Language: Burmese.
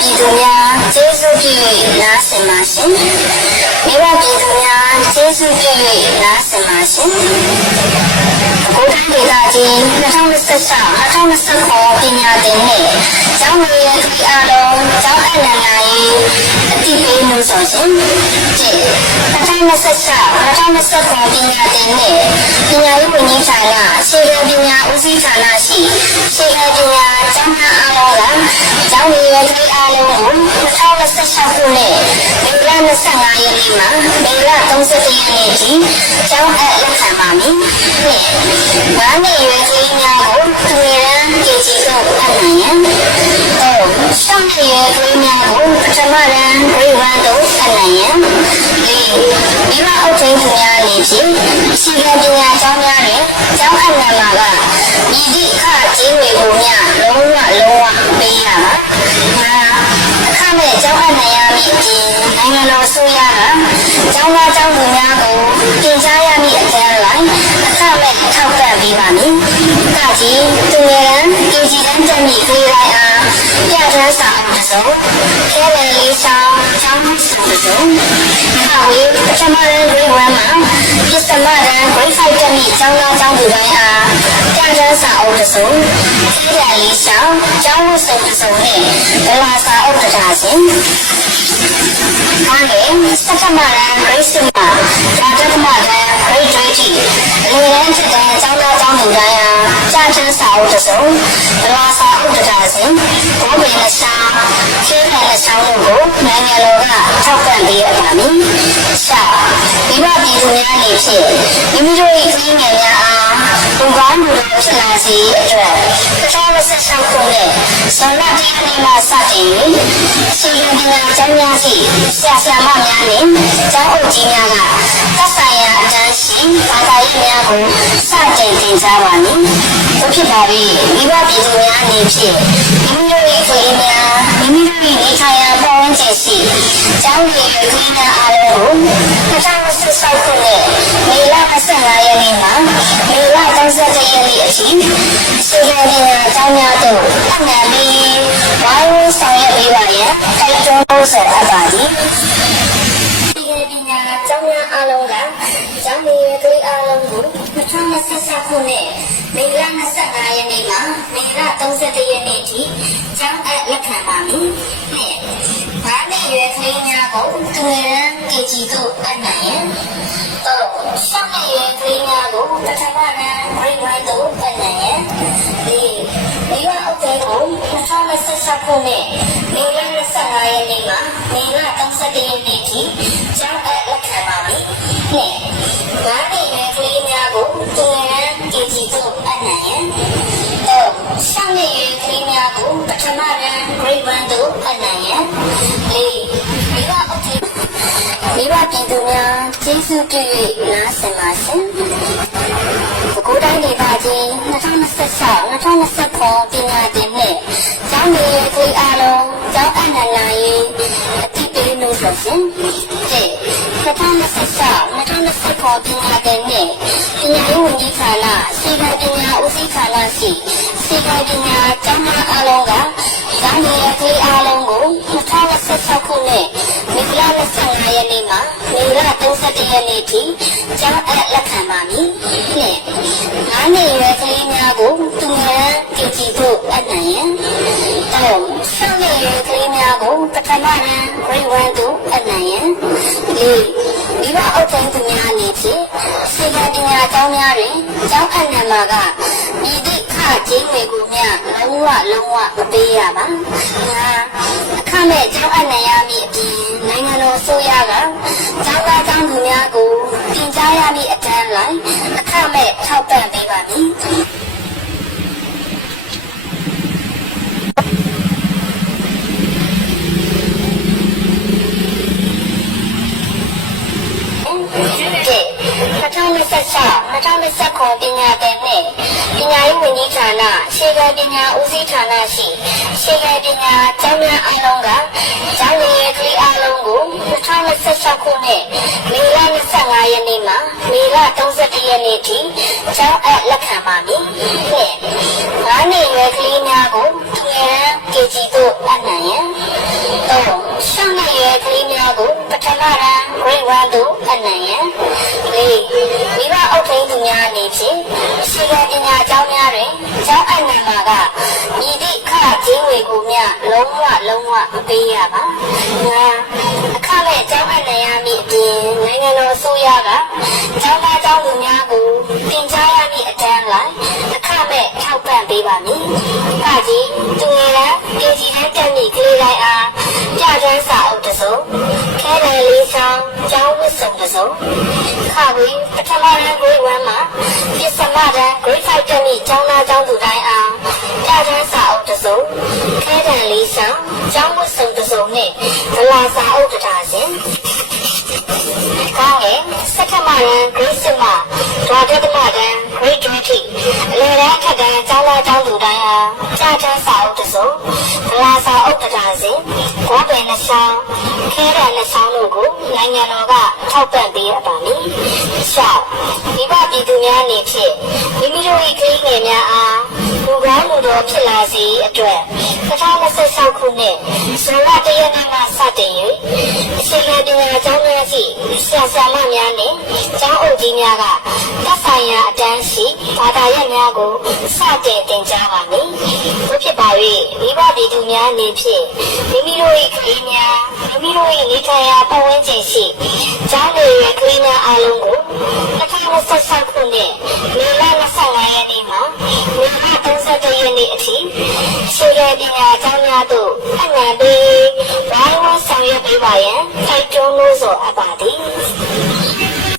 ပြည်သူများကျေးဇူးပြု၍နားဆင်ပါရှင်မိဘပြည်သူများကျေးဇူးပြု၍နားဆင်ပါရှင်ဘုရားဒေသကြီး2026-2029ပညာသင်နှစ်ကျောင်းရဲ့အားလုံးကျောင်းအနန္တရေးအတိပေးလို့ဆိုရှင်2026-2029ပညာသင်နှစ်ပညာရေးဝန်ကြီးဌာနအခြေခံပညာဦးစီးဌာနရှိအခြေခံပညာကျောင်းသားအားလုံးကကျောင်းရဲ့အားလုံးကို2026ခုနှစ်မေလ25ရက်နေ့မှမေလ31ရက်နေ့ထိကျောင်းအပ်လက်ခံပါမည်။ဘာနဲ့ရွေးကလေးများကိုသူရန်ကြည်ကြီးတို့အပ်နိုင်ရန်ရှောင်းရဲ့ကလေးများကိုပထမရန်ဂရိဝမ်တို့အပ်နိုင်ရန်မိဘအုပ်ထိန်းသူများအနေဖြင့်အခြေခံပညာကျောင်းများတွင်ကျောင်းအပ်နိုင်မှာကမြည်သည့်အခကြေးငွေကိုများလုံးဝပေးရပါအခမဲ့ကျောင်းအပ်နိုင်ရမည်အပြင်နိုင်ငံတော်အစိုးရကကျောင်းသားကျောင်းသူများကိုတင်ကြားရမည့်အကြမ်းလိုက်အခမဲ့ထောက်ပံ့ပေးပါမည်။ကကြီးသူငယ်ရန်ကေဂျီတန်းတက်မည့်ကလေးတိုင်းအားပြဋ္ဌာန်းစာအုပ်တစ်စုံခဲလယ်လေးဆောင်ကျောင်းစုတစ်စုံခဝေးပထမရန်ဂရိဝမ်မှာပစ္စမရန်ဂရိဖိုက်တက်မည့်ကျောင်းသားကျောင်းသူတိုင်းအားပြဋ္ဌာန်းစာအုပ်တစ်စုံခဲလယ်လေးဆောင်ကျောင်းစုတစ်စုံနှင့်ဒလာစာအုပ်တစ်ဒါဇင်အားလည်းစက္ကမရန်ဂရိစမဒါတကမရန်ဂရိဒွေတီလူရန်တဲ့ကျောင်းသားကျောင်းသူတိုင်းအားကြာချမ်းစာအုပ်တစ်စုံဒလာစာအုပ်တစ်ဒါဇင်ဘောပင်လက်ဆောင်ရှင်းတဲ့လက်ဆောင်တို့ကိုနိုင်ငံတော်ကထောက်ပံ့ပေးအပ်ပါမည်။ရှာမိဘပြည်သူများအနေဖြင့်မိမိတို့၏ကလေးငယ်များအားလူကောင်းလူတော်ဖြစ်လာစေအတွက်2026ခုနှစ်ဇွန်လ1ရက်နေ့မှစတင်၍အခြေခံပညာကျောင်းများရှိဆရာဆရာမများနှင့်ကျောင်းအုပ်ကြီးများကသက်ဆိုင်ရာအတန်းရှိဘာသာရေးများကိုစတင်သင်ကြားပါမည်။သို့ဖြစ်ပါ၍မိဘပြည်သူများအနေဖြင့်မိမိတို့၏ကလေးများမိမိတို့၏နေထိုင်ရာပတ်ဝန်းကျင်ရှိကျောင်းရည်ကလေးများအားလုံးကို2026ခုနှစ်မေလ25ရက်နေ့မှမေလ31ရက်နေ့အထိစေတနာ့ကျောင်းများတို့အမှန်ပြီးဝိုင်းဝန်းဆောင်ရွက်ပေးပါရန်တိုက်တွန်းလို့ဆိုအပ်ပါသည်။ဒီပညာကျောင်းများအားလုံးကကျောင်းရည်ကလေးအားလုံးကို2026ခုနှစ်မေလ25ရက်နေ့မှမေလ31ရက်နေ့ထိကျောင်းအပ်လက်ခံပါမည်။ဘာနဲ့ရွယ်ကလေးများကိုသူငယ်ရန်ကေဂျီတို့အပ်နိုင်ရန်ရှောင်းရဲ့ရွယ်ကလေးများကိုပထမရန်ဂရိဝမ်တို့အပ်နိုင်ရန်မိဘအုပ်ထိန်းကို2026ခုနှစ်မေလ25ရက်နေ့မှမေလ31ရက်နေ့ထိကျောင်းအပ်လက်ခံပါမည်။ဘာနဲ့ရွယ်ကလေးများကိုသူငယ်ရန်ကေဂျီတို့အပ်နိုင်ရန်ရှောင်းရဲ့ရွယ်ကလေးများကိုပထမရန်ဂရိဝမ်တို့အပ်နိုင်ရန်မိဘအုပ်ထိန်းမိဘပြည်သူများကျေးဇူးပြု၍နားဆင်ပါရှင်။ပဲခူးတိုင်းဒေသကြီး2026-2029ပညာသင်နှစ်ကျောင်းရဲ့ကလေးအားလုံးကျောင်းအနန္တရေးအတိပေးလို့ဆိုရှင်2026-2029ပညာသင်နှစ်ပညာရေးဝန်ကြီးဌာနအခြေခံပညာဦးစီးဌာနရှိအခြေခံပညာကျောင်းသားအားလုံးကကျောင်းရဲ့ကလေးအားလုံးကို2026ခုနှစ်မေလ25ရက်နေ့မှမေလ31ရက်နေ့ထိကျောင်းအပ်လက်ခံပါမည်။9နှစ်ရွယ်ကလေးများကိုသူငယ်ကေဂျီတို့အပ်နိုင်ရန်10နှစ်ရွယ်ကလေးများကိုပထမရန်ဂရိဝမ်တို့အပ်နိုင်ရန်မိဘအုပ်ထိန်းသူများအနေဖြင့်အခြေခံပညာကျောင်းများတွင်ကျောင်းအပ်နိုင်မှာကမြည်သည့်အခကြေးငွေကိုများလုံးဝမပေးရပါ။အခမဲ့ကျောင်းအပ်နိုင်ရမည့်အပြင်နိုင်ငံတော်အစိုးရကကျောင်းသားကျောင်းသူများကိုတင်ကြားရမည့်အတန်းလိုက်အခမဲ့ထောက်ပံ့ပေးပါမည်။2026-2029ပညာသင်နှစ်ပညာရေးဝန်ကြီးဌာနအခြေခံပညာဦးစီးဌာနရှိအခြေခံပညာကျောင်းများအားလုံးကကျောင်းရဲ့ကလေးအားလုံးကို2026ခုနှစ်မေလ25ရက်နေ့မှမေလ31ရက်နေ့ထိကျောင်းအပ်လက်ခံပါမည်။9နှစ်ရွယ်ကလေးများကိုသူငယ်ကေဂျီတို့အပ်နိုင်ရန် ရှောင်းနေရကလေးများကိုပထမတန်း grade 1သို့အနံ့ရန်၄မိဘအုပ်ထိန်းသူများအနေဖြင့်အခြေခံပညာကျောင်းများတွင်ကျောင်းအနံ့မှာကညီသည့်အခကြေးငွေကိုမျှလုံးဝမပေးရပါ၅အခမဲ့ကျောင်းအနံ့ရမည့်အပြင်နိုင်ငံတော်အစိုးရကကျောင်းသားကျောင်းသူများကိုတင်ကြားရမည့်အတန်းလိုက်အခမဲ့ထောက်ပံ့ပေးပါမည်ကကြီးသူငယ်တန်း KG တန်းတက်မည့်ကလေးတိုင်းအားပြဋ္ဌာန်းစာအုပ်တစ်စုံခဲတံလေးဆောင်ကျောင်းဝတ်စုံတစ်စုံခဝေးပထမတန်း grade 1မှာပစ္စမတန်း grade 5တက်မည့်ကျောင်းသားကျောင်းသူတိုင်းအားပြဋ္ဌာန်းစာအုပ်တစ်စုံခဲတံလေးဆောင်ကျောင်းဝတ်စုံတစ်စုံနှင့်ဒလာစာအုပ်တစ်ဒါဇင်ကောင်းရဲ့စက္ကမရန် grade 6မှာဒွါတက်တမတန်း grade 2ထိအလယ်တန်းထက်တန်းကျောင်းသားကျောင်းသူတိုင်းအားပြဋ္ဌာန်းစာအုပ်တစ်စုံဒလာစာအုပ်တစ်ဒါဇင်ဂေါ်ပင်နှစ်ဆောင်ခဲတံနှစ်ဆောင်တို့ကိုနိုင်ငံတော်ကထောက်ပံ့ပေးရပါမည်။ရှောက်မိဘပြည်သူများအနေဖြင့်မိမိတို့၏ကလေးငယ်များအားလူကောင်းလူတော်ဖြစ်လာစေအတွက်2026ခုနှစ်ဇွန်လ1ရက်နေ့မှစတင်၍အခြေခံပညာကျောင်းများရှိဆရာဆရာမများနှင့်ကျောင်းအုပ်ကြီးများကသက်ဆိုင်ရာအတန်းရှိဘာသာရပ်များကိုစတင်သင်ကြားပါမည်။သို့ဖြစ်ပါ၍မိဘပြည်သူများအနေဖြင့်မိမိတို့၏ကလေးများမိမိတို့၏နေထိုင်ရာပတ်ဝန်းကျင်ရှိကျောင်းတွေရဲ့ကလေးများအားလုံးကို2026ခုနှစ်မေလ25ရက်နေ့မှမေလ31ရက်နေ့အထိအခြေခံပညာကျောင်းများသို့အနံ့ပေးဝိုင်းဝန်းဆောင်ရွက်ပေးပါရန်တိုက်တွန်းလို့ဆိုအပ်ပါသည်